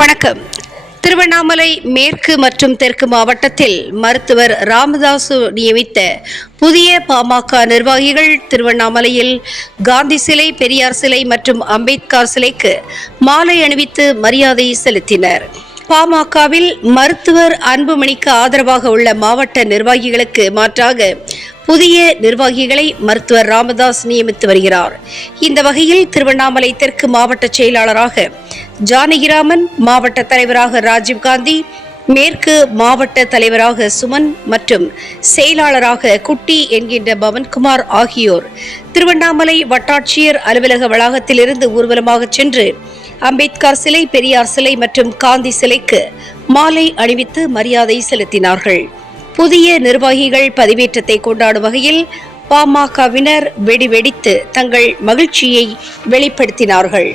வணக்கம். திருவண்ணாமலை மேற்கு மற்றும் தெற்கு மாவட்டத்தில் மருத்துவர் ராமதாசு நியமித்த புதிய பாமக நிர்வாகிகள் திருவண்ணாமலையில் காந்தி சிலை, பெரியார் சிலை மற்றும் அம்பேத்கர் சிலைக்கு மாலை அணிவித்து மரியாதை செலுத்தினர். பாமகவில் மருத்துவர் அன்புமணிக்கு ஆதரவாக உள்ள மாவட்ட நிர்வாகிகளுக்கு மாற்றாக புதிய நிர்வாகிகளை மருத்துவர் ராமதாஸ் நியமித்து வருகிறார். இந்த வகையில் திருவண்ணாமலை தெற்கு மாவட்ட செயலாளராக ஜானகிராமன், மாவட்ட தலைவராக ராஜீவ்காந்தி, மேற்கு மாவட்ட தலைவராக சுமன் மற்றும் செயலாளராக குட்டி என்கின்ற பவன்குமார் ஆகியோர் திருவண்ணாமலை வட்டாட்சியர் அலுவலக வளாகத்திலிருந்து ஊர்வலமாக சென்று அம்பேத்கர் சிலை, பெரியார் சிலை மற்றும் காந்தி சிலைக்கு மாலை அணிவித்து மரியாதை செலுத்தினார்கள். புதிய நிர்வாகிகள் பதவியேற்றத்தை கொண்டாடும் வகையில் பாமகவினர் வெடி வெடித்து தங்கள் மகிழ்ச்சியை வெளிப்படுத்தினார்கள்.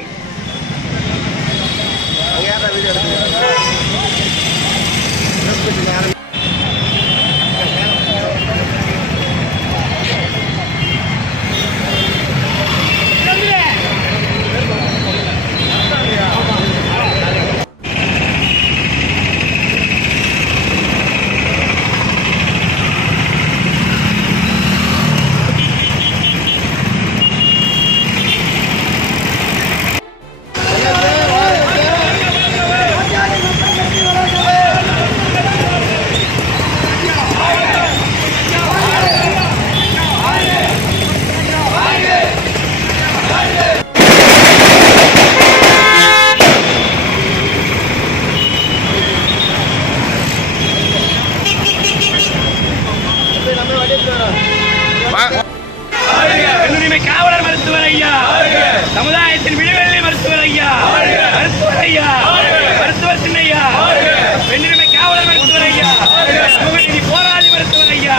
பெண்ணுரிமை காவலர் மருத்துவர் ஐயா, சமுதாயத்தின் விடுதலை மருத்துவர் ஐயா, மருத்துவர் ஐயா, மருத்துவர் சின்னையா, பெண்ணுரிமை காவலர் மருத்துவர் ஐயா, சமூக நீதி போராளி மருத்துவர் ஐயா,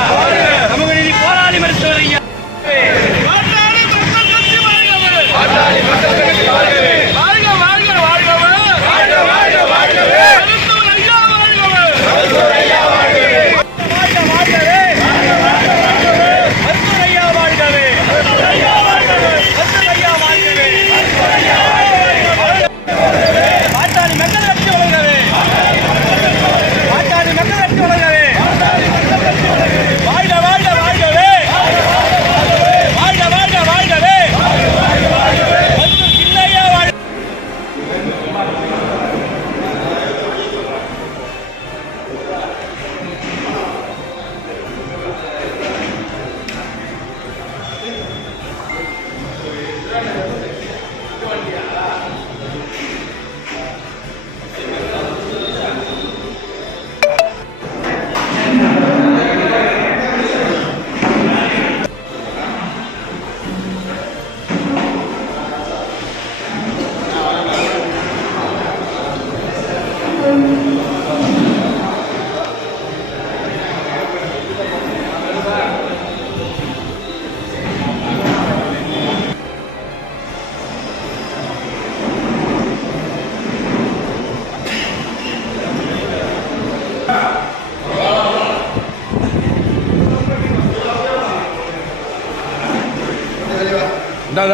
சமூக நீதி போராளி மருத்துவர் ஐயா. Da,